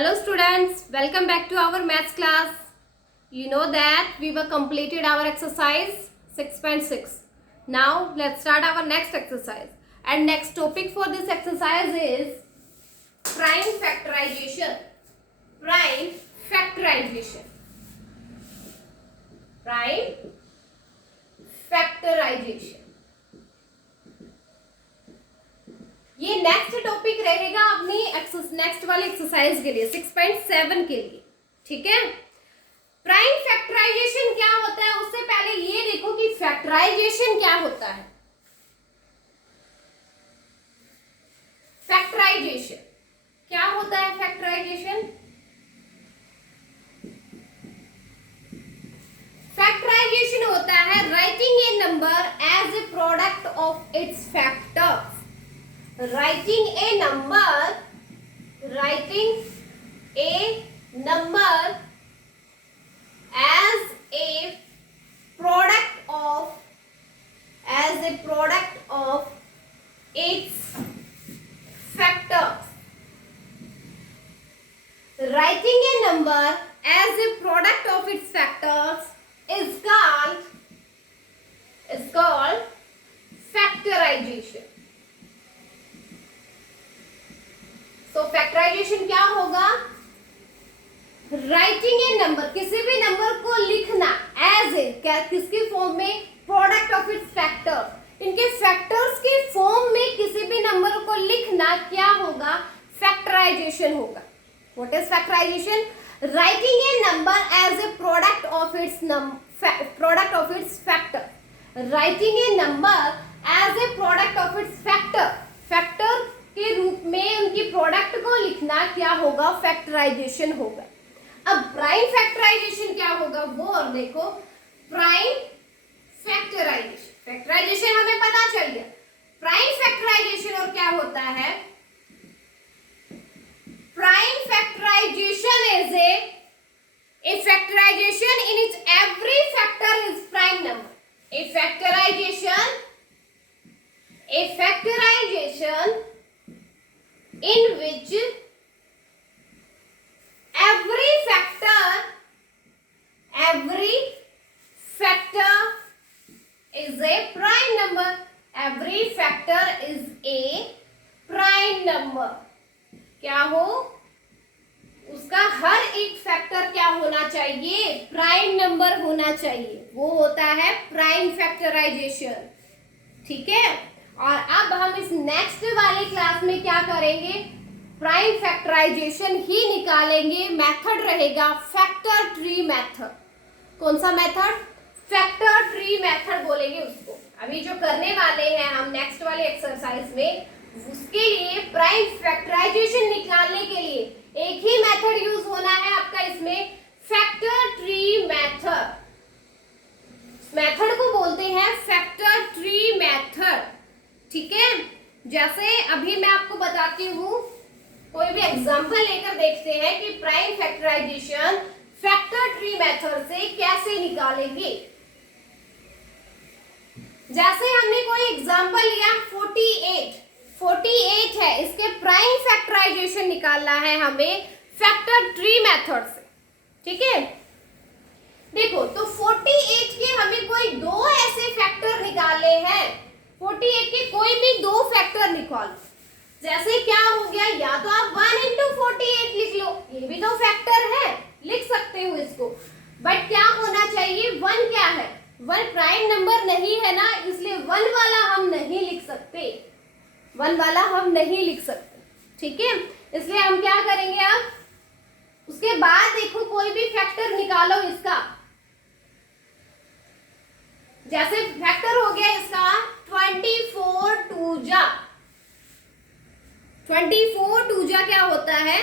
Hello students, welcome back to our maths class. You know that we were completed our exercise 6.6. Now let's start our next exercise. And next topic for this exercise is prime factorization. Prime factorization. Prime factorization. ये next topic रहेगा अपनी next वाली exercise के लिए 6.7 के लिए, ठीक है। प्राइम फैक्टराइजेशन क्या होता है उससे पहले ये देखो कि फैक्टराइजेशन क्या होता है। फैक्टराइजेशन क्या होता है? फैक्टराइजेशन फैक्टराइजेशन होता है writing a number as a product of its factors. Writing a number as a product of its factors. Writing a number as a product of its factors is called factorization. तो factorisation क्या होगा? Writing a number, किसी भी number को लिखना as a किसकी form में? Product of its factor. इनके फैक्टर्स के फॉर्म में किसी भी नंबर को लिखना क्या होगा? फैक्टराइजेशन होगा। What is factorisation? Writing a number as a product of its factor. Writing a number as a product of its factor के रूप में उनकी प्रोडक्ट को लिखना क्या होगा? फैक्टराइजेशन होगा। अब प्राइम फैक्टराइजेशन क्या होगा वो और देखो। प्राइम फैक्टराइजेशन हमें पता चल गया। प्राइम फैक्टराइजेशन और क्या होता है? Prime factorisation is a factorisation in which every factor is prime number. A factorisation in which every factor is a prime number. Every factor is a prime number. क्या हो? उसका हर एक फैक्टर क्या होना चाहिए? प्राइम नंबर होना चाहिए। वो होता है प्राइम फैक्टराइजेशन, ठीक है। और अब हम इस नेक्स्ट वाले क्लास में क्या करेंगे? प्राइम फैक्टराइजेशन ही निकालेंगे। मेथड रहेगा फैक्टर ट्री मेथड। कौन सा मेथड? फैक्टर ट्री मेथड बोलेंगे उसको। अभी जो करने वाले हैं हम नेक्स्ट वाले एक्सरसाइज में, उसके लिए प्राइम फैक्टराइजेशन निकालने के लिए एक ही मेथड यूज होना है आपका इसमें, फैक्टर ट्री मेथड। मेथड को बोलते हैं फैक्टर ट्री मेथड, ठीक है। जैसे अभी मैं आपको बताती हूँ, कोई भी एग्जांपल लेकर देखते हैं कि prime factorisation factor tree method से कैसे निकालेंगे। जैसे हमने कोई एग्जांपल लिया 48 है, इसके प्राइम फैक्टराइजेशन निकालना है हमें फैक्टर ट्री मेथड से, ठीक है। देखो तो 48 के हमें कोई दो ऐसे फैक्टर निकाले हैं। 48 के कोई भी दो फैक्टर निकालो। जैसे क्या हो गया, या तो आप 1 into 48 लिख लो, ये भी तो फैक्टर है, लिख सकते हो इसको। बट क्या होना चाहिए? 1 क्या है? 1 प्राइम नंबर नहीं है ना, इसलिए 1 वाला हम नहीं लिख सकते। 1 वाला हम नहीं लिख सकते, ठीक है। इसलिए हम क्या करेंगे अब? उसके बाद देखो कोई भी फैक्टर निकालो इसका। जैसे फैक्टर हो गया इसका 24 टूजा। 24 टूजा क्या होता है?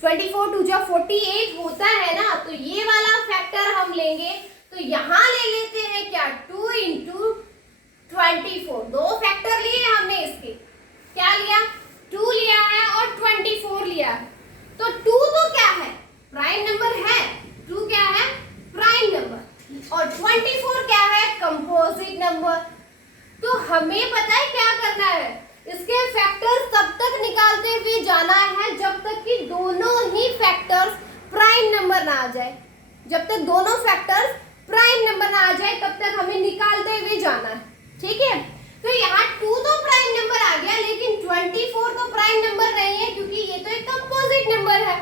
24 टूजा 48 होता है ना, तो ये वाला फैक्टर हम लेंगे। तो यहां ले लेते हैं क्या? 2 into 24। दो फैक्टर लिए हमने इसके। क्या लिया? 2 लिया है और 24 लिया है। तो 2 तो क्या है? प्राइम नंबर है। 2 क्या है? Prime number. और 24 क्या है? Composite number. तो हमें पता है क्या करना है? इसके फैक्टर्स तब तक निकालते हुए प्राइम नंबर ना आ जाए, जब तक दोनों फैक्टर्स प्राइम नंबर ना आ जाए तब तक हमें निकालते हुए जाना है, ठीक है। तो यहाँ 2 तो प्राइम नंबर आ गया, लेकिन 24 तो प्राइम नंबर नहीं है, क्योंकि ये तो एक कंपोजिट नंबर है।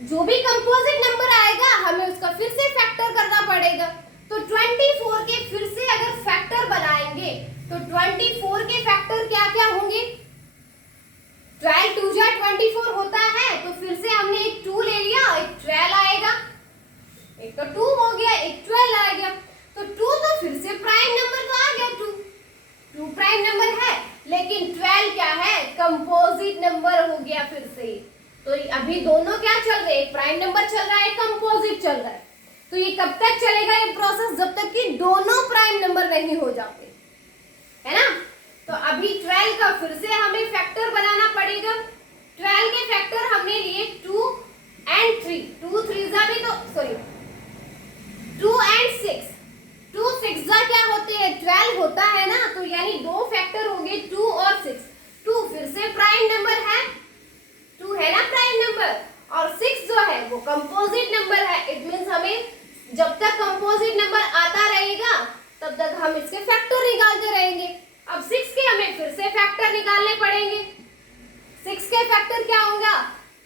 जो भी कंपोजिट नंबर आएगा हमें उसका फिर से फैक्टर करना पड़ेगा। तो 24 के फिर से अगर फैक्टर बनाएंगे तो 24 के फैक्टर क्या क्या होंगे? 12 2 जा 24 होता है, तो फिर से हमने एक 2 ले लिया, एक 12 आएगा, एक तो 2 हो गया, एक 12 आ गया। तो 2 तो फिर से प्राइम नंबर तो आ गया, 2 प्राइम नंबर है, लेकिन 12 क्या है? कंपोजिट नंबर हो गया फिर से। तो अभी दोनों क्या चल रहे हैं? एक प्राइम नंबर चल रहा है, एक कंपोजिट चल रहा है। तो ये कब तक चलेगा ये प्रोसेस? जब तक कि दोनों प्राइम नंबर नहीं हो जाते, है ना। तो अभी 12 का फिर से हमें फैक्टर बनाना पड़ेगा। 12 के फैक्टर हमने लिए 2 and 3, 2 3 जा भी तो सॉरी 2 and 6, 2 6 जा क्या होते हैं? 12 होता है ना, तो यानी दो फैक्टर हो गए 2 और 6। 2 फिर से प्राइम नंबर है, 2 है ना प्राइम नंबर, और 6 जो है वो कंपोजिट नंबर है। इट मींस हमें जब तक कंपोजिट नंबर आता रहेगा तब तक हम इसके फैक्टर निकालते रहेंगे। अब 6 के हमें फिर से फैक्टर निकालने पड़ेंगे। 6 के फैक्टर क्या होगा?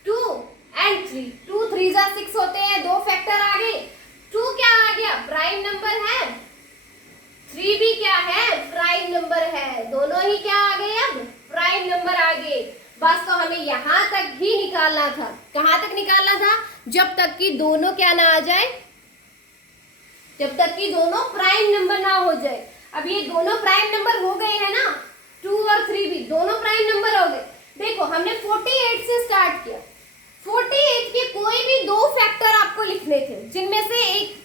2 and 3, 2 3 जा 6 होते हैं, दो फैक्टर आ गए। 2 क्या आ गया? प्राइम नंबर है, 3 भी क्या है? प्राइम नंबर है, दोनों ही क्या आ गए? अब प्राइम नंबर आ गए। बस तो हमें यहाँ तक ही निकालना था। कहाँ तक निकालना था? जब तक कि दोनों क्या ना आ जाए, जब तक कि दोनों प्राइम नंबर ना हो जाए। अब ये दोनों प्राइम नंबर हो गए हैं ना, 2 और 3 भी दोनों प्राइम नंबर हो गए। देखो हमने 48 से स्टार्ट किया। 48 के कोई भी दो फैक्टर आपको लिखने थे, जिनमें से एक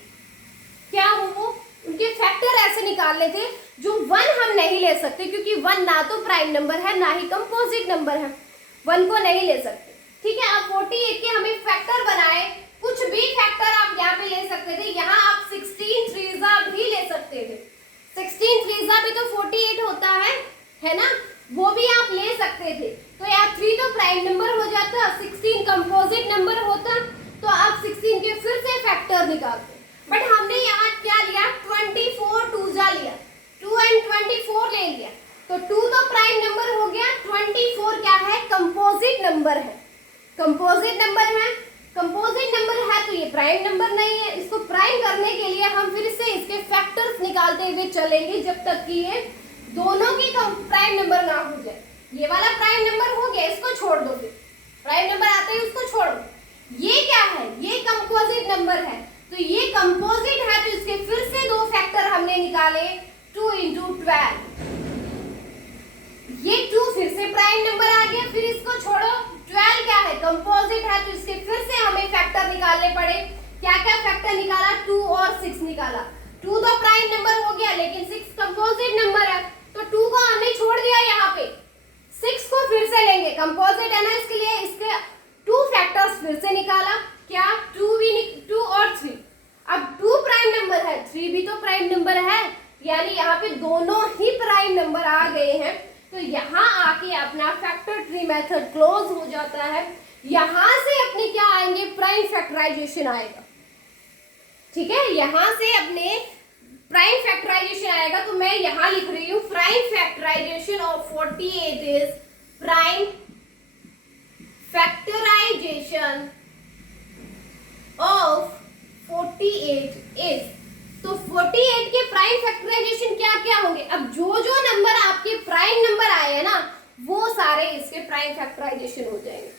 क्या हो, वो उनके फैक्टर ऐसे निकालने थे जो 1 हम नहीं ले सकते, क्योंकि 1 ना तो प्राइम नंबर है ना ही कंपोजिट नंबर है, 1 को नहीं ले सकते, ठीक है। अब 48 के हमें फैक्टर बनाए, कुछ भी फैक्टर आप यहाँ पे ले सकते थे। यहाँ आप 16 3 भी ले सकते थे, 16 3 भी तो 48 होता है ना, वो भी आप ले सकते थे। तो यार 3 तो प्राइम नंबर हो जाता, 16 कंपोजिट नंबर होता, तो आप 16 के फिर से फैक्टर निकालते। बट हमने यहाँ क्या लिया? 24 2 जा लिया, 2 and 24 ले लिया, तो 2 तो प्राइम नंबर हो गया, 24 क्या है? कंपोजिट नंबर है, कंपोजिट नंबर है, कंपोजिट नंबर है तो ये प्राइम नंबर नहीं है। इसको प्राइम करने के लिए हम फिर से इसके फैक्टर्स निकालते हुए चलेंगे जब तक कि ये दोनों की प्राइम नंबर ना हो जाए। ये वाला प्राइम नंबर हो गया, इसको छोड़ दो, फिर प्राइम नंबर आते ही उसको छोड़ो। ये क्या है? ये कंपोजिट नंबर है, तो ये कंपोजिट है तो इसके फिर से दो फैक्टर हमने निकाले, 2 into 12। ये 2 फिर से प्राइम नंबर आ गया, फिर इसको छोड़ो। 12 क्या है? कंपोजिट है, तो इसके फिर से हमें फैक्टर निकालने पड़े। क्या क्या फैक्टर निकाला? 2 और 6 निकाला। 2 तो प्राइम नंबर हो गया, लेकिन 6 कंपोजिट नंबर है, तो 2 को हमने छोड़ दिया यहाँ पे। 6 को फिर से लेंगे, कंपोजिट है ना, इसके लिए इसके 2 फैक्टर्स फिर से निकाला। क्या? 2 और 3। अब 2 प्राइम नंबर है, 3 भी तो प्राइम नंबर है, यानी यहाँ पे दोनों ही प्राइम नंबर आ गए हैं। तो यहाँ आके अपना फैक्टर ट्री मेथड क्लोज हो जाता है। यहाँ से अपने क्या आएंगे? प्राइम फैक्टराइजेशन आएगा, ठीक है। यहाँ से अपने प्राइम फैक्टराइजेशन आएगा, तो मैं यहाँ लिख रही हूँ prime factorisation of 48 is prime factorisation of 48 is. तो 48 के प्राइम फैक्टराइजेशन क्या क्या होंगे? अब जो जो नंबर आपके प्राइम नंबर आए हैं ना, वो सारे इसके प्राइम फैक्टराइजेशन हो जाएंगे।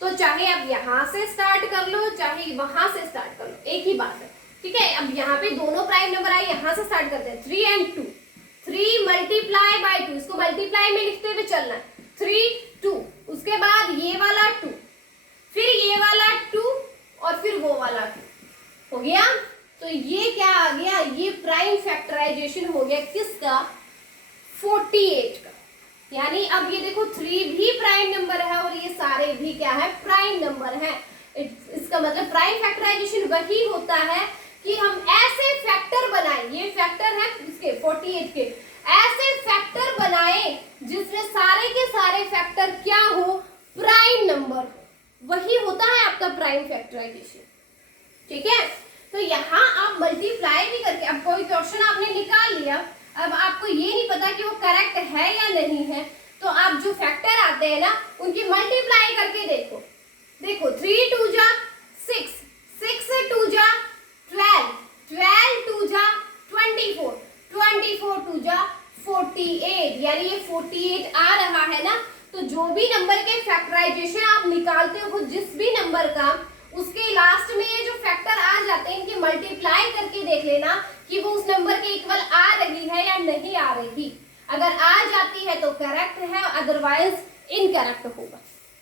तो चाहे आप यहाँ से स्टार्ट कर लो, चाहे वहां से स्टार्ट कर लो, एक ही बात है, ठीक है। अब यहाँ पे दोनों प्राइम नंबर आए, यहाँ से स्टार्ट करते हैं। 3 and 2, 3 मल्टीप्लाई बाय 2, इसको मल्टीप्लाई में लिखते हुए चलना है। 3 2, उसके बाद ये वाला 2, फिर ये वाला 2, और फिर वो वाला 2 हो गया। तो ये क्या आ गया? ये प्राइम फैक्टराइजेशन हो गया किसका? 48 का। यानी अब ये देखो 3 भी प्राइम नंबर है और ये सारे भी क्या है? प्राइम नंबर है। इसका मतलब प्राइम फैक्टराइजेशन वही होता है कि हम ऐसे फैक्टर बनाएं, ये फैक्टर है इसके 48 के, ऐसे फैक्टर बनाएं जिसमें सारे के सारे फैक्टर क्या हो? Prime number. वही होता है आपका प्राइम फैक्टराइजेशन। ठीक है, तो यहाँ आप मल्टीप्लाई भी करके, अब कोई क्वेश्चन आपने निकाल लिया, अब आपको ये नहीं पता कि वो करेक्ट है या नहीं है, तो आप जो फैक्टर आते हैं ना उनकी मल्टीप्लाई करके देखो। देखो 3 2 जा 6, 6 2 जा 12, 12 2 जा 24, 24 2 जा 48, यानी ये 48 आ रहा है ना। तो जो भी नंबर के फैक्टराइजेशन आप निकालते हो जिस भी नंबर का, उसके लास्ट में ये जो फैक्टर आ जाते हैं इनकी मल्टीप्लाई करके देख लेना कि वो उस नंबर के इक्वल आ रही है या नहीं आ रही। अगर आ जाती है तो करेक्ट है, अदरवाइज इनकरेक्ट होगा।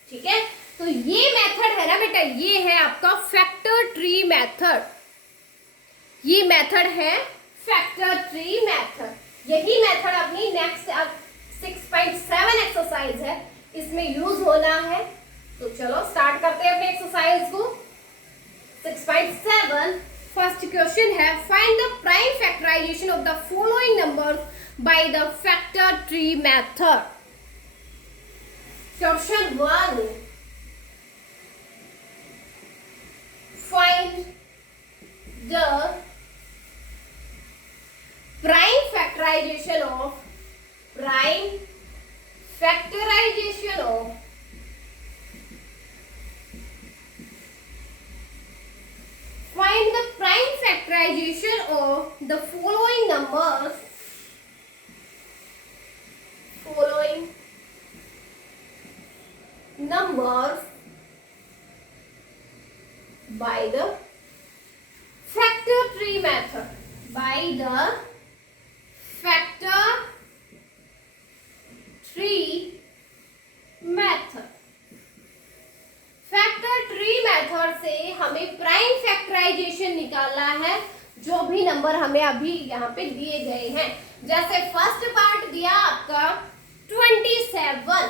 ठीक है, तो ये मेथड है ना बेटा, ये है आपका फैक्टर ट्री मेथड। ये मेथड है फैक्टर ट्री मेथड। यही मेथड अपनी नेक्स्ट 6.7 एक्सरसाइज है, इसमें यूज होना है। तो चलो स्टार्ट करते हैं अपने एक्सरसाइज को। 6.7 फर्स्ट क्वेश्चन है, find the prime factorisation of the following numbers by the factor tree method. Question 1, find the prime factorisation of find the prime factorization of the following numbers by the factor tree method. Factor tree method से हमें prime factorisation निकालना है जो भी number हमें अभी यहाँ पे दिए गए हैं। जैसे फर्स्ट पार्ट दिया आपका 27,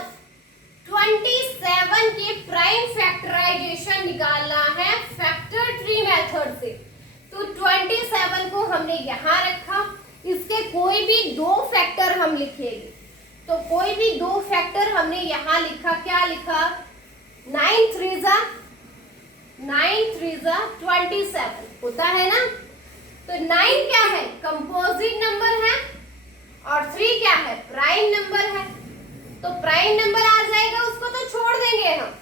27 के प्राइम फैक्टराइजेशन निकालना है फैक्टर ट्री मेथड से। तो 27 को हमने यहाँ रखा, इसके कोई भी दो फैक्टर हम लिखेंगे। तो कोई भी दो फैक्टर हमने यहाँ लिखा, क्या लिखा, 9 3 जा 27 होता है ना। तो 9 क्या है, कंपोजिट नंबर है, और 3 क्या है, प्राइम नंबर है। तो प्राइम नंबर आ जाएगा, उसको तो छोड़ देंगे हम,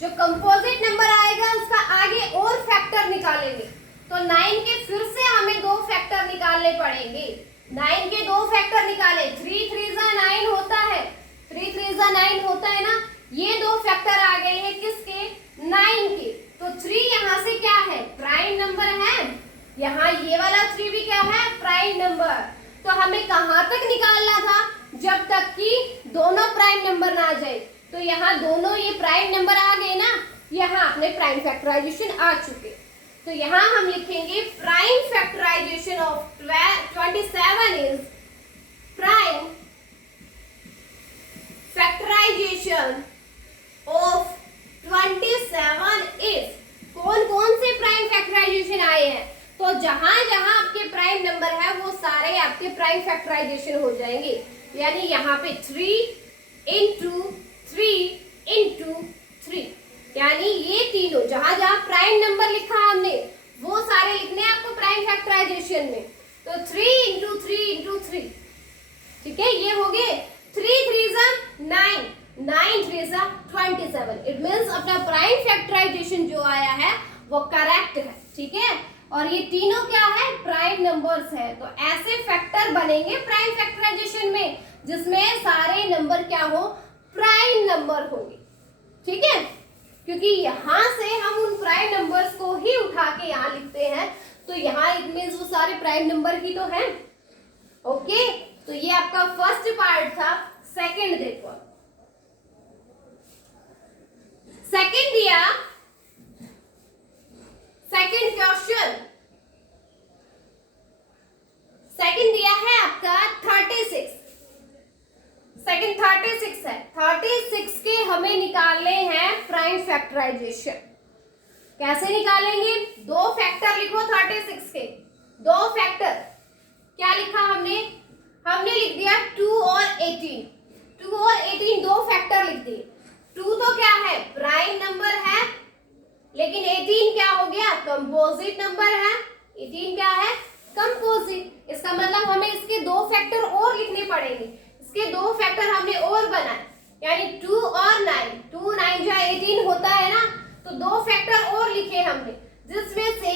जो कंपोजिट नंबर आएगा उसका आगे और फैक्टर निकालेंगे। तो 9 के फिर से हमें दो फैक्टर निकालने पड़ेंगे। 9 के दो फैक्टर निकाले, 3 3 जा 9 होता है, 3 3 जा 9 होता है ना। ये दो फैक्टर आ गए हैं किसके, 9 के। तो 3 यहाँ से क्या है, प्राइम नंबर है, यहाँ ये वाला 3 भी क्या है, प्राइम नंबर। तो हमें कहाँ तक निकालना था, जब तक कि दोनों प्राइम नंबर ना आ जाए। तो यहाँ दोनों ये प्राइम नंबर आ गए ना, यहाँ अपने प्राइम फैक्टराइजेशन आ चुके। तो यहाँ हम लिखेंगे prime factorisation of 27 is prime factorisation of 27 is, कौन कौन से प्राइम फैक्टराइजेशन आए हैं, तो जहां जहां आपके प्राइम नंबर है वो सारे आपके प्राइम फैक्टराइजेशन हो जाएंगे। यानी यहाँ पे 3 into 3 into 3, यानी ये तीनों जहां जहां प्राइम नंबर लिखा हमने वो सारे लिखने हैं आपको प्राइम फैक्टराइजेशन में। तो 3 into 3 into 3, ठीक है, ये हो गए। 3 3 जा 9, 9 3 जा 27। इट मींस अपना प्राइम फैक्टराइजेशन जो आया है वो करेक्ट है। ठीक है, और ये तीनों क्या है, प्राइम नंबर्स है। तो ऐसे फैक्टर बनेंगे प्राइम फैक्टराइजेशन में जिसमें सारे नंबर क्या हो, प्राइम नंबर होंगे। ठीक है, क्योंकि यहाँ से हम उन प्राइम नंबर्स को ही उठा के यहाँ लिखते हैं, तो यहाँ इट मींस वो सारे प्राइम नंबर ही तो हैं। ओके, तो ये आपका फर्स्ट पार्ट था। सेकंड देखो, सेकंड दिया, सेकंड क्वेश्चन, सेकंड दिया है आपका 36, सेकंड 36 है। 36 के हमें निकालने हैं प्राइम फैक्टराइजेशन। कैसे निकालेंगे, दो फैक्टर लिखो 36 के, दो फैक्टर क्या लिखा हमने लिख दिया 2 और 18 दो फैक्टर लिख दिए। 2 तो क्या है, प्राइम नंबर है, कंपोजिट नंबर है, 18 क्या है कंपोजिट। इसका मतलब हमें इसके दो फैक्टर और लिखने पड़ेंगे, इसके दो फैक्टर हमने और बनाए, यानी 2 और 9, 2 9 जा 18 होता है ना, तो दो फैक्टर और लिखे हमने, जिसमें से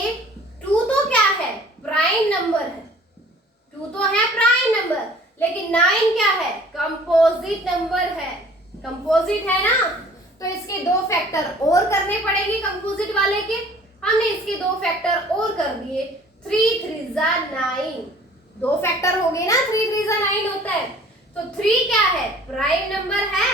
2 तो क्या है प्राइम नंबर है, 2 तो है प्राइम नंबर, लेकिन 9 क्या है कंपोजिट नंबर है, कंपोजिट है ना, तो इसके दो फैक्टर और करने पड़ेंगे कंपोजिट वाले के। हमने इसके दो फैक्टर और कर दिए, 3 3 जा 9, दो फैक्टर हो गए ना, 3 3 जा 9 होता है, तो 3 क्या है प्राइम नंबर है,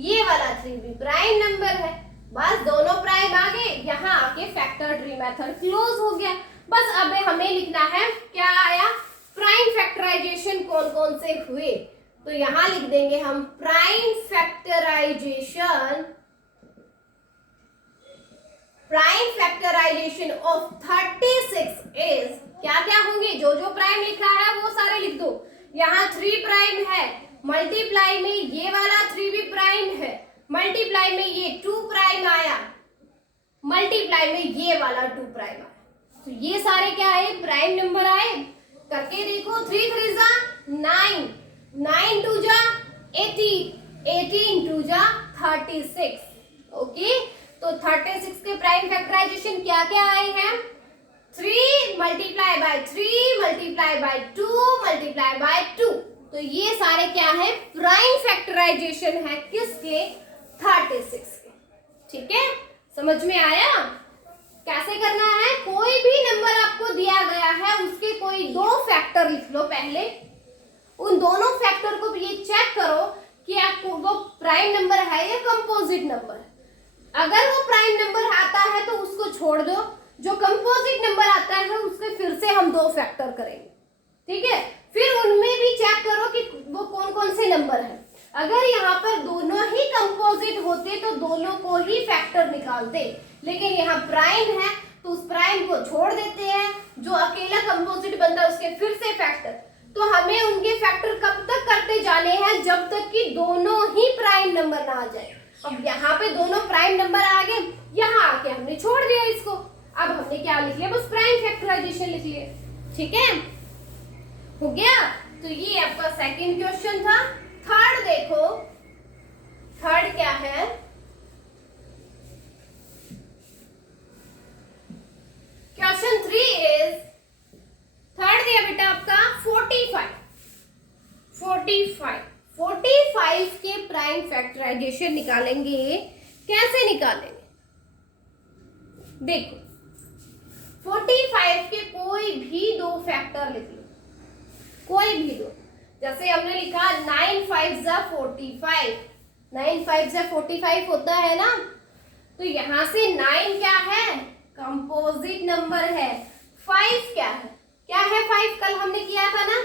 ये वाला 3 भी प्राइम नंबर है, बस दोनों प्राइम आ गए, यहाँ आके फैक्टर ट्री मेथड क्लोज हो गया। बस अब हमें लिखना है क्या आया, प्राइम फैक्टराइजेशन कौन कौन से हुए, तो यहां लिख देंगे हम प्राइम फैक्टराइजेशन ऑफ 36 इज, क्या क्या होंगे, जो जो प्राइम लिखा है वो सारे लिख दो। यहाँ 3 प्राइम है, मल्टीप्लाई में ये वाला 3 भी प्राइम है, मल्टीप्लाई में ये 2 प्राइम आया, मल्टीप्लाई में ये वाला 2 प्राइम आया, तो ये सारे क्या आए प्राइम नंबर आए। करके देखो, 3 3 जा 9, 9 2 जा 18, 18 2 जा 36, ओके। तो 36 के प्राइम फैक्टराइजेशन क्या क्या आए हैं, 3 multiply by 3 multiply by 2 multiply by 2, तो ये सारे क्या है प्राइम फैक्टराइजेशन है किसके 36 के, ठीक है, समझ में आया। कैसे करना है, कोई भी नंबर आपको दिया गया है उसके कोई दो फैक्टर लिख लो पहले, उन दोनों फैक्टर को ये चेक करो कि आपको वो प्राइम नंबर है या कंपोजिट नंबर है। अगर वो प्राइम नंबर आता है तो उसको छोड़ दो, जो कंपोजिट नंबर आता है उसके फिर से हम दो फैक्टर करेंगे, ठीक है। फिर उनमें भी चेक करो कि वो कौन कौन से नंबर है, अगर यहाँ पर दोनों ही कंपोजिट होते तो दोनों को ही फैक्टर निकालते, लेकिन यहाँ प्राइम है तो उस प्राइम को छोड़ देते हैं, जो अकेला कंपोजिट बनता है उसके फिर से फैक्टर। तो हमें उनके फैक्टर कब तक करते जाने हैं, जब तक कि दोनों ही प्राइम नंबर ना आ जाए। अब यहाँ पे दोनों प्राइम नंबर आ गए, यहाँ आके हमने छोड़ दिया इसको, अब हमने क्या लिख लिया, बस प्राइम फैक्टराइजेशन लिख लिया, ठीक है, हो गया। तो ये आपका सेकंड क्वेश्चन था। थर्ड देखो, थर्ड क्या है, क्वेश्चन 3 इज, थर्ड दिया बेटा आपका 45 के प्राइम फैक्टराइजेशन निकालेंगे, कैसे निकालेंगे, देखो 45 के कोई भी दो फैक्टर लिख लो, कोई भी दो, जैसे हमने लिखा 9 5 जा 45, 9 5 जा 45 होता है ना, तो यहां से 9 क्या है कंपोजिट नंबर है, 5 क्या है, क्या है 5, कल हमने किया था ना,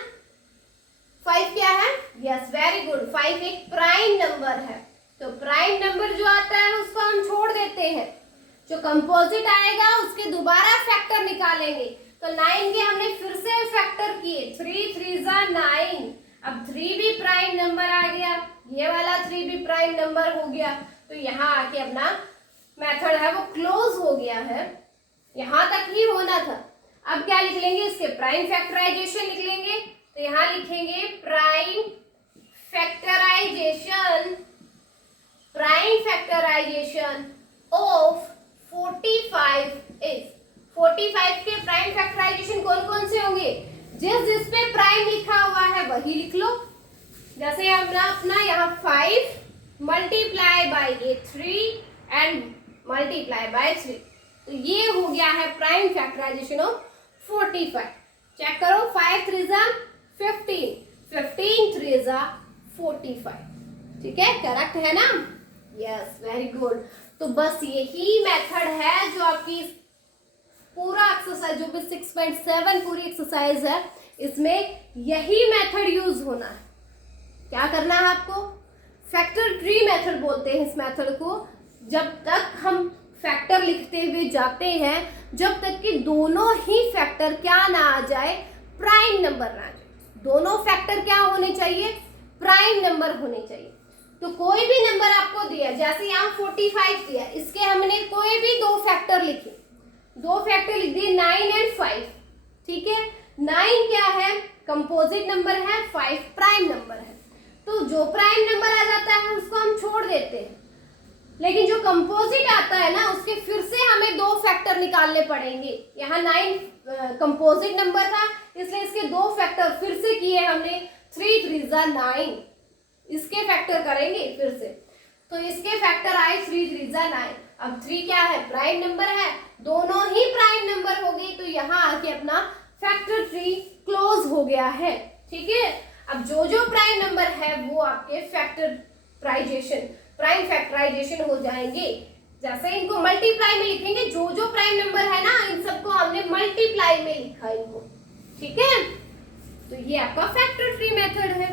5 क्या है, यस वेरी गुड, 5 एक प्राइम नंबर है, तो प्राइम नंबर जो आता है उसको हम छोड़ देते हैं, जो कंपोजिट आएगा उसके दोबारा फैक्टर निकालेंगे, तो 9 के हमने फिर से फैक्टर किए, 3 3 जा 9, अब 3 भी प्राइम नंबर आ गया, ये वाला 3 भी प्राइम नंबर हो गया, तो यहाँ आके अपना मेथड है वो क्लोज हो गया है, यहाँ तक ही होना था। अब क्या लिख लेंगे, इसके प्राइम फैक्टराइजेशन लिख लेंगे, तो यहाँ लिखेंगे प्राइम फैक्टराइजेशन ऑफ 45 इज, 45 के प्राइम फैक्टराइजेशन कौन कौन से होंगे, जिस पे प्राइम लिखा हुआ है वही लिख लो, जैसे हमने अपना यहाँ 5 मल्टीप्लाई बाय ये 3 एंड मल्टीप्लाई बाय 3, तो ये हो गया है प्राइम फैक्टराइजेशन ऑफ 45। चेक करो, 5 3 जा 15, 15 3 जा 45, ठीक है, करेक्ट है ना, यस वेरी गुड। तो बस यही मेथड है जो आपकी पूरा एक्सरसाइज, जो भी 6.7 पूरी एक्सरसाइज है, इसमें यही मेथड यूज होना है। क्या करना है आपको, फैक्टर ट्री मेथड बोलते हैं इस मेथड को, जब तक हम फैक्टर लिखते हुए जाते हैं, जब तक कि दोनों ही फैक्टर क्या ना आ जाए, प्राइम नंबर ना आ जाए, दोनों फैक्टर क्या होने चाहिए, प्राइम नंबर होने चाहिए। तो कोई भी नंबर आपको दिया, जैसे यहाँ 45 दिया, इसके हमने कोई भी दो फैक्टर लिखे, दो फैक्टर लिख दिए 9 एंड 5, ठीक है। 9 क्या है, कंपोजिट नंबर है, 5 प्राइम नंबर है। तो जो प्राइम नंबर आ जाता है उसको हम छोड़ देते हैं, लेकिन जो कंपोजिट आता है ना उसके फिर से हमें दो फैक्टर निकालने पड़ेंगे। यहाँ 9 कंपोजिट नंबर था, इसलिए इसके दो फैक्टर फिर से किए हमने। 3 3 9, इसके फैक्टर करेंगे फिर से, तो इसके फैक्टर आए 3 3 9। अब 3 क्या है, प्राइम नंबर है, दोनों ही प्राइम नंबर हो गई, तो यहाँ आके अपना फैक्टर ट्री क्लोज हो गया है, ठीक है। अब जो जो प्राइम नंबर है वो आपके प्राइम फैक्टराइजेशन हो जाएंगे। जैसे इनको मल्टीप्लाई में लिखेंगे, जो जो प्राइम नंबर है ना इन सबको हमने मल्टीप्लाई में लिखा इनको, ठीक है। तो ये आपका फैक्टर ट्री मेथड है।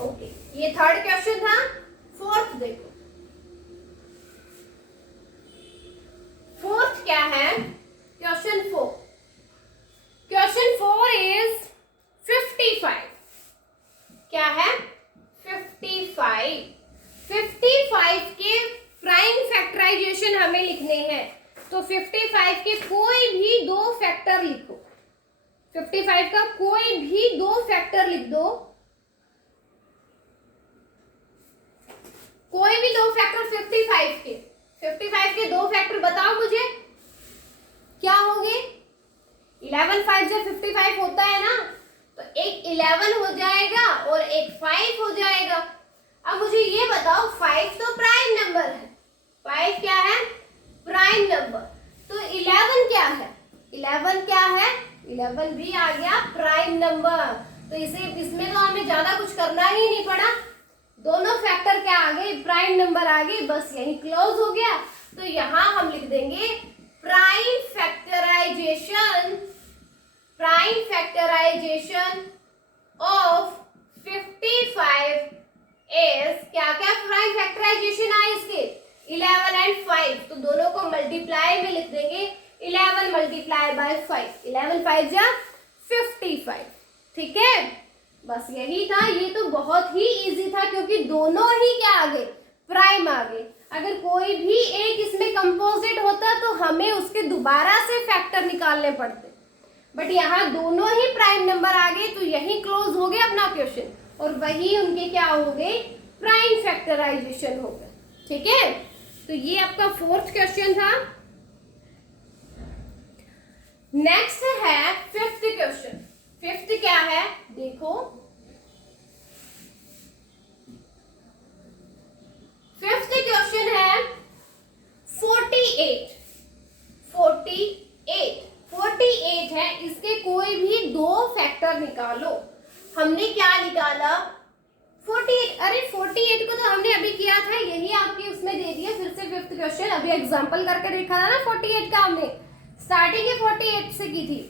ओके, ये थर्ड क्वेश्चन था। फोर्थ देखो, फोर्थ क्या है, क्वेश्चन 4। Question 4 is 55। क्या है, 55। 55 के प्राइम फैक्टराइजेशन हमें लिखने हैं, तो 55 के कोई भी दो फैक्टर लिखो। 55 का कोई भी दो फैक्टर लिख दो, कोई भी दो फैक्टर 55 के। 55 के दो फैक्टर बताओ मुझे क्या होंगे। 11 5 जब 55 होता है ना, तो एक 11 हो जाएगा और एक 5 हो जाएगा। अब मुझे ये बताओ, 5 तो प्राइम नंबर है, 5 क्या है, प्राइम नंबर। तो 11 क्या है, 11 क्या है, 11 भी आ गया प्राइम नंबर। तो इसमें तो हमें ज्यादा कुछ करना ही नहीं पड़ा, दोनों फैक्टर क्या आ गए, प्राइम नंबर आ गए, बस यही क्लोज हो गया। तो यहाँ हम लिख देंगे प्राइम फैक्टराइजेशन ऑफ 55 इज, क्या क्या प्राइम फैक्टराइजेशन आए इसके, 11 एंड 5, तो दोनों को मल्टीप्लाई में लिख देंगे 11 मल्टीप्लाई बाय 5, 11 5 जा 55, ठीक है। बस यही था, ये तो बहुत ही इजी था क्योंकि दोनों ही क्या आ गए, प्राइम आ गए। अगर कोई भी एक इसमें कंपोजिट होता तो हमें उसके दोबारा से फैक्टर निकालने पड़ते, बट यहाँ दोनों ही प्राइम नंबर आ गए, तो यही क्लोज हो गया अपना क्वेश्चन, और वही उनके क्या हो गए, प्राइम फैक्टराइजेशन हो गए, ठीक है। तो ये आपका फोर्थ क्वेश्चन था। नेक्स्ट है फिफ्थ क्वेश्चन। फिफ्थ क्या है, देखो फिफ्थ क्वेश्चन है 48। 48 है, इसके कोई भी दो फैक्टर निकालो। हमने क्या निकाला, 48। अरे 48 को तो हमने अभी किया था, यही आपके उसमें दे दिया फिर से फिफ्थ क्वेश्चन, अभी एग्जांपल करके देखा था ना 48 का, हमने स्टार्टिंग ही 48 से की थी।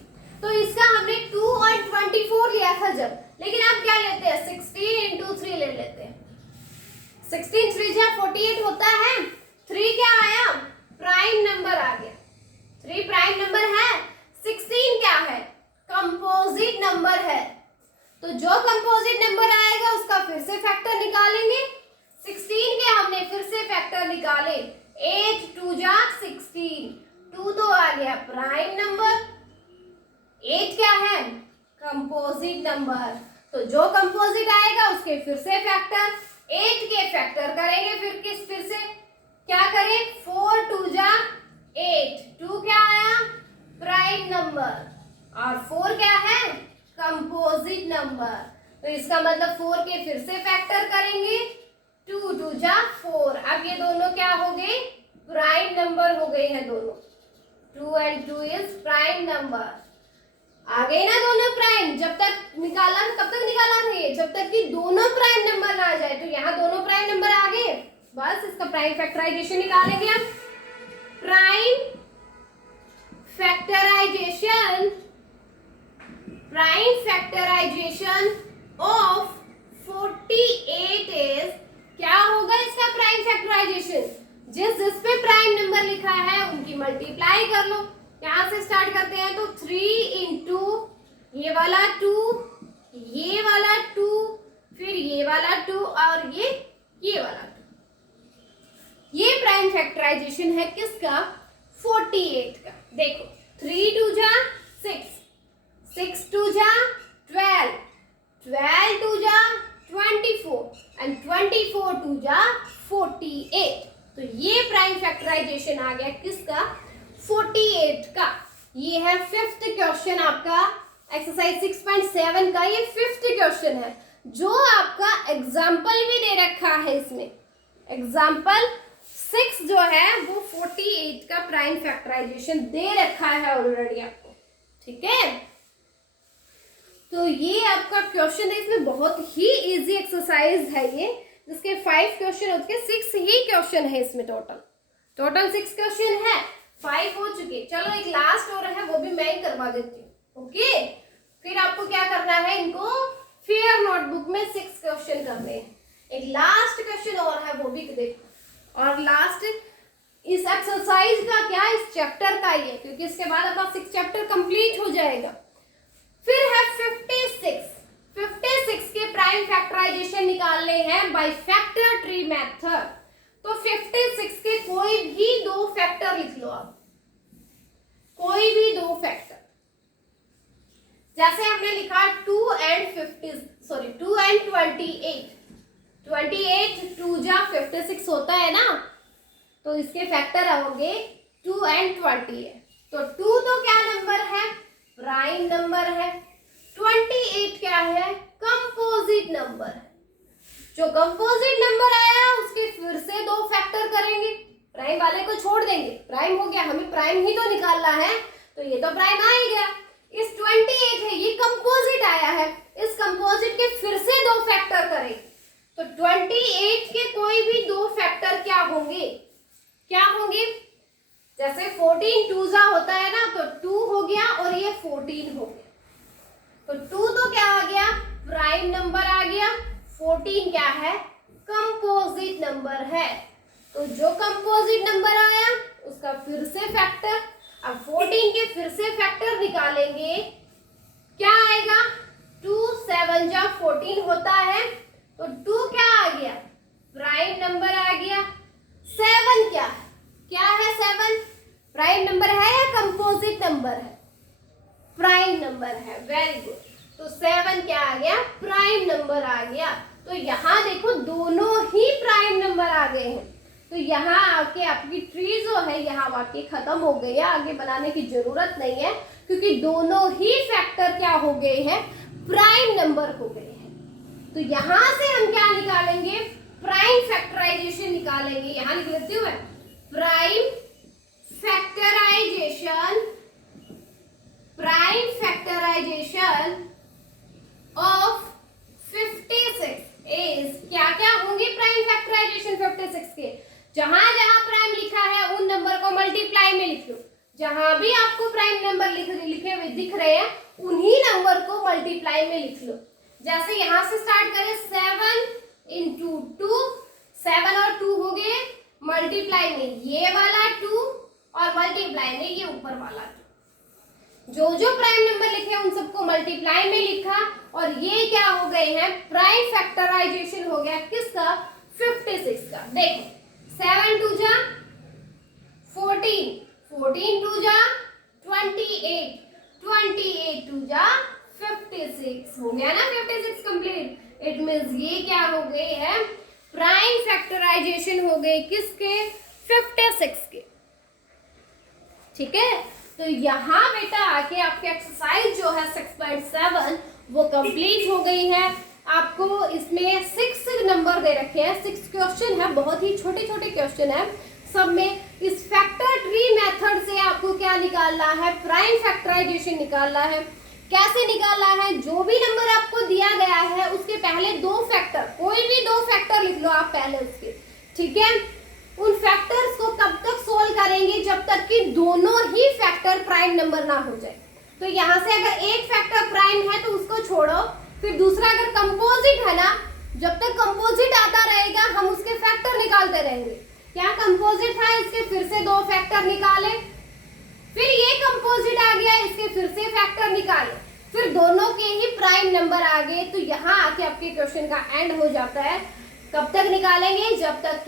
तो इसका हमने 2 और 24 लिया था जब, लेकिन आप क्या लेते हैं, 16 into 3 ले लेते हैं। 16 3 जा 48 होता है, 3 क्या आया, प्राइम नंबर आ गया, 3 प्राइम नंबर है। 16 क्या है, कंपोजिट नंबर है, तो जो कंपोजिट नंबर आएगा उसका फिर से फैक्टर निकालेंगे। 16 के हमने फिर से फैक्टर निकाले, 8 2 जा 16, 2 तो आ गया प्राइम नंबर, 8 क्या है, कंपोजिट नंबर, तो जो कंपोजिट आएगा उसके फिर से फैक्टर, 8 के फैक्टर करेंगे, फिर से क्या करें, 4 2 जा 8, 2 क्या आया, प्राइम नंबर, और 4 क्या है, कंपोजिट नंबर। तो इसका मतलब 4 के फिर से फैक्टर करेंगे, 2 2 जा 4। अब ये दोनों क्या हो गए, प्राइम नंबर हो गए हैं दोनों, 2 and 2 इज प्राइम नंबर। आ गए ना दोनों प्राइम, जब तक निकाला, कब तक निकाला था ये, जब तक कि दोनों प्राइम नंबर ना आ जाए। तो यहाँ दोनों प्राइम नंबर आ गए, बस इसका प्राइम फैक्टराइजेशन निकालेंगे हम। प्राइम फैक्टराइजेशन ऑफ 48 इज, क्या होगा इसका प्राइम फैक्टराइजेशन, जिस पे प्राइम नंबर लिखा है उनकी मल्टीप्लाई कर लो। यहां से स्टार्ट करते हैं, तो 3 into ये वाला 2, ये वाला 2, फिर ये वाला 2 और ये वाला 2। ये प्राइम फैक्टराइजेशन है किसका, 48 का। देखो 3 2 जा 6, 6 2 जा 12, 12 2 जा 24 एंड 24 2 जा 48। तो ये प्राइम फैक्टराइजेशन आ गया किसका? 48 का। ये है फिफ्थ क्वेश्चन आपका एक्सरसाइज 6.7 का। ये फिफ्थ क्वेश्चन है जो आपका एग्जाम्पल भी दे रखा है। इसमें एग्जाम्पल 6 जो है वो 48 का प्राइम फैक्टराइजेशन दे रखा है ऑलरेडी आपको, ठीक है। तो ये आपका क्वेश्चन है, इसमें बहुत ही इजी एक्सरसाइज है ये, जिसके 5 क्वेश्चन होते हैं, 6 ही क्वेश्चन है इसमें। टोटल 6 क्वेश्चन है, 5 हो चुके। चलो एक लास्ट और है, वो भी मैं ही करवा देती हूँ, ओके। फिर आपको क्या करना है, इनको फेयर नोटबुक में 6 क्वेश्चन करने हैं। एक लास्ट क्वेश्चन और है, वो भी देखो। और लास्ट इस एक्सरसाइज का क्या, इस चैप्टर का ही है, क्योंकि इसके बाद आपका 6 चैप्टर कंप्लीट हो जाएगा। फिर है 56 के प्राइम फैक्टराइजेशन निकालने हैं बाय फैक्टर ट्री मेथड। तो 56 के कोई भी 2 फैक्टर लिख लो आप, कोई भी 2 फैक्टर। जैसे हमने लिखा 2 एंड 28, 28 2 जा 56 होता है ना, तो इसके फैक्टर होंगे 2 एंड 20 है। तो 2 तो क्या नंबर है, प्राइम नंबर है। 28 क्या है, कंपोजिट नंबर है। जो कंपोजिट नंबर आया उसके फिर से 2 फैक्टर करेंगे, प्राइम वाले को छोड़ देंगे। प्राइम हो गया, हमें प्राइम ही तो निकालना है, तो ये तो प्राइम आ ही गया। इस 28 है, ये कंपोजिट आया है, इस कंपोजिट के फिर से 2 फैक्टर करें। तो 28 के कोई भी 2 फैक्टर क्या होंगे, जैसे 14 2 जा होता है ना, तो 2 हो गया और ये 14 हो गया। तो 2 तो क्या आ गया, प्राइम नंबर आ गया। 14 क्या है, कंपोजिट नंबर है। तो जो कंपोजिट नंबर आया उसका फिर से फैक्टर। अब 14 के फिर से फैक्टर निकालेंगे, क्या आएगा, 2 7 जा 14 होता है। तो 2 क्या आ गया, प्राइम नंबर आ गया। 7 क्या है 7 प्राइम नंबर है या कंपोजिट नंबर है, प्राइम नंबर है। Very good. तो 7 क्या आ गया, प्राइम नंबर आ गया। तो यहाँ देखो दोनों ही प्राइम नंबर आ गए हैं। तो यहाँ आके आपकी ट्री जो है यहाँ वाकई खत्म हो गई है, आगे बनाने की जरूरत नहीं है, क्योंकि दोनों ही फैक्टर क्या हो गए हैं, प्राइम नंबर हो गए हैं। तो यहाँ से हम क्या निकालेंगे, प्राइम फैक्टराइजेशन निकालेंगे। यहाँ लिख लेती हूँ मैं, प्राइम फैक्टराइजेशन ऑफ 56 इज, क्या क्या होंगे प्राइम फैक्टराइजेशन 56 के, जहां जहां प्राइम लिखा है उन नंबर को मल्टीप्लाई में लिख लो। जहां भी आपको प्राइम नंबर लिखे हुए दिख रहे हैं उन्हीं नंबर को मल्टीप्लाई में लिख लो। जैसे यहां से स्टार्ट करें, 7 into 2, 7 और 2 हो गए, मल्टीप्लाई में ये वाला 2 और मल्टीप्लाई में ये ऊपर वाला 2। जो जो प्राइम नंबर लिखे उन सबको मल्टीप्लाई में लिखा, और ये क्या हो गए हैं, प्राइम फैक्टराइजेशन हो गया किसका, 56 का। देखो 7 2 जा 14, 14 2 जा 28, 28 2 जा 56 हो गया ना, 56 कंप्लीट। इट मींस ये क्या हो गए हैं, प्राइम फैक्टराइजेशन हो गए किसके, 56 के, ठीक है। तो यहाँ बेटा आके आपके एक्सरसाइज जो है 6.7 वो कंप्लीट हो गई है। आपको इसमें 6 नंबर दे रखे हैं, 6 क्वेश्चन है, बहुत ही छोटे छोटे क्वेश्चन है सब में। इस फैक्टर ट्री मेथड से आपको क्या निकालना है, प्राइम फैक्टराइजेशन निकालना है। कैसे निकालना है, जो भी नंबर आपको दिया गया है उसके पहले 2 फैक्टर, कोई भी 2 फैक्टर लिख लो आप पहले उसके, ठीक है। उन फैक्टर्स को कब तक सोल्व करेंगे, जब तक कि दोनों ही फैक्टर प्राइम नंबर ना हो जाए। तो यहाँ से अगर एक फैक्टर प्राइम है तो उसको छोड़ो, फिर दूसरा अगर कंपोजिट है ना, जब तक कंपोजिट आता रहेगा हम उसके फैक्टर निकालते रहेंगे। यहाँ कंपोजिट है, इसके फिर से 2 फैक्टर निकाले, फिर ये कंपोजिट आ गया, इसके फिर से फैक्टर निकाले, फिर दोनों के ही प्राइम नंबर आ गए। तो यहाँ आके आपके क्वेश्चन का एंड हो जाता है। कब तक निकालेंगे, जब तक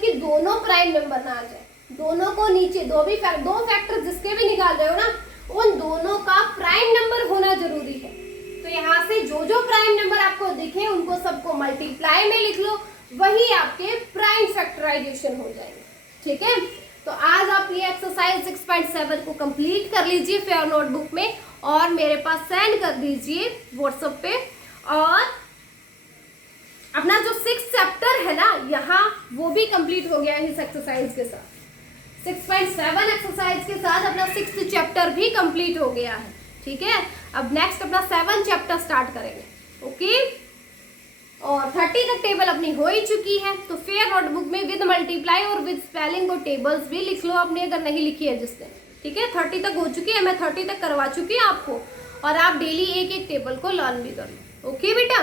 कि दोनों प्राइम नंबर ना आ जाए। दोनों को नीचे दो फैक्टर जिसके भी निकाल रहे हो ना, उन दोनों का प्राइम नंबर होना जरूरी है। तो यहाँ से जो जो प्राइम नंबर आपको दिखे उनको सबको मल्टीप्लाई में लिख लो, वही आपके प्राइम फैक्टराइजेशन हो जाएंगे। ठीक है, तो आज आप ये एक्सरसाइज 6.7 को कंप्लीट कर लीजिए फेयर नोटबुक में और मेरे पास सेंड कर दीजिए व्हाट्सएप पे। और अपना जो 6th चैप्टर है ना यहाँ, वो भी कंप्लीट हो गया है इस एक्सरसाइज के साथ। 6.7 एक्सरसाइज के साथ अपना 6th चैप्टर भी कंप्लीट हो गया है। ठीक है, अब नेक्स्ट अपना 7 चैप्टर स्टार्ट करेंगे। ओके, और 30 तक टेबल अपनी हो ही चुकी है, तो फेयर नोटबुक में विद मल्टीप्लाई और विद स्पेलिंग को टेबल्स भी लिख लो अपने, अगर नहीं लिखी है जिसने। ठीक है, 30 तक हो चुकी है, मैं 30 तक करवा चुकी हूँ आपको, और आप डेली एक एक टेबल को लर्न भी कर लो। ओके बेटा।